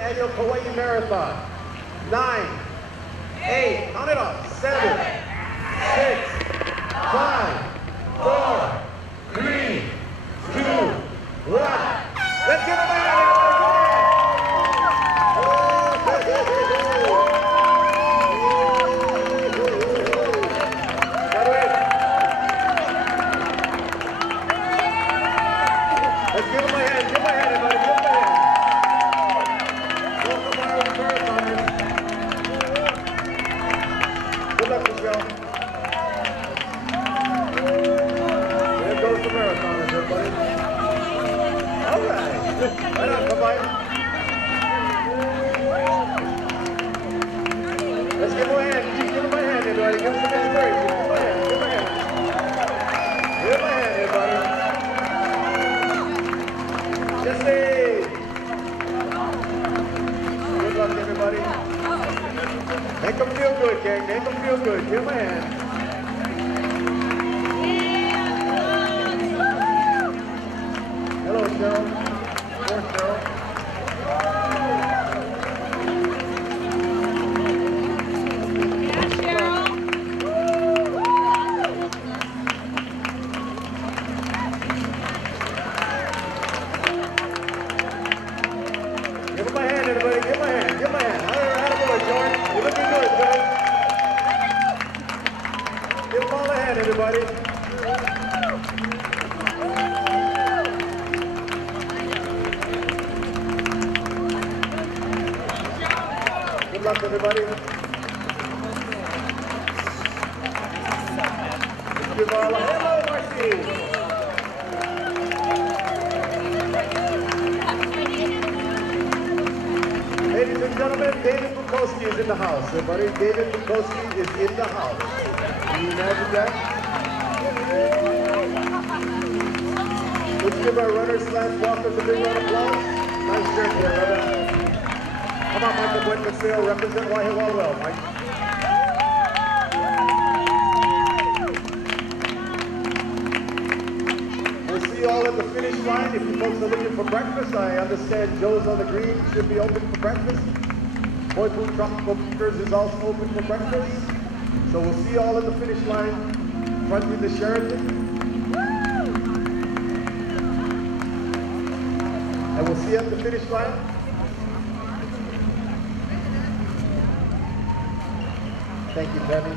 Annual Kauai Marathon. 9, 8, count it off, 7, 6, 5, 4, 3, 2, 1. Let's give them a hand. Let's give him a hand. Give him a hand, everybody. Give him a hand. Welcome our marathoners. Good luck, Michelle. There goes the marathoners, everybody. All right. Right on, bye-bye. Let's give him a hand. Keep giving him a hand, everybody. Give him some inspiration. Give him a hand. Give him a hand. Give him a hand, everybody. Jesse! Good luck, everybody. Make them feel good, gang. Make them feel good. Give them a hand. Hello, Cheryl. Poor Cheryl. Give him a hand, everybody. Give him a hand. Give him a hand. Attaboy, George. You're looking good, man. Give him all a hand, everybody. Good luck, everybody. Let's give all a hello, Marcy. Ladies and gentlemen, David Bukowski is in the house. Everybody, David Bukowski is in the house. Can you imagine that? Let's give our runners / walkers a big round of applause. Nice shirt there, brother. Come on, Michael Whitman, represent Waihe well, Mike. We'll see you all at the finish line. If you folks are looking for breakfast, I understand Joe's on the green should be open for breakfast. Boy Food Tropical Keepers is also open for breakfast. So we'll see you all at the finish line, fronting the Sheraton. And we'll see you at the finish line. Thank you, Debbie.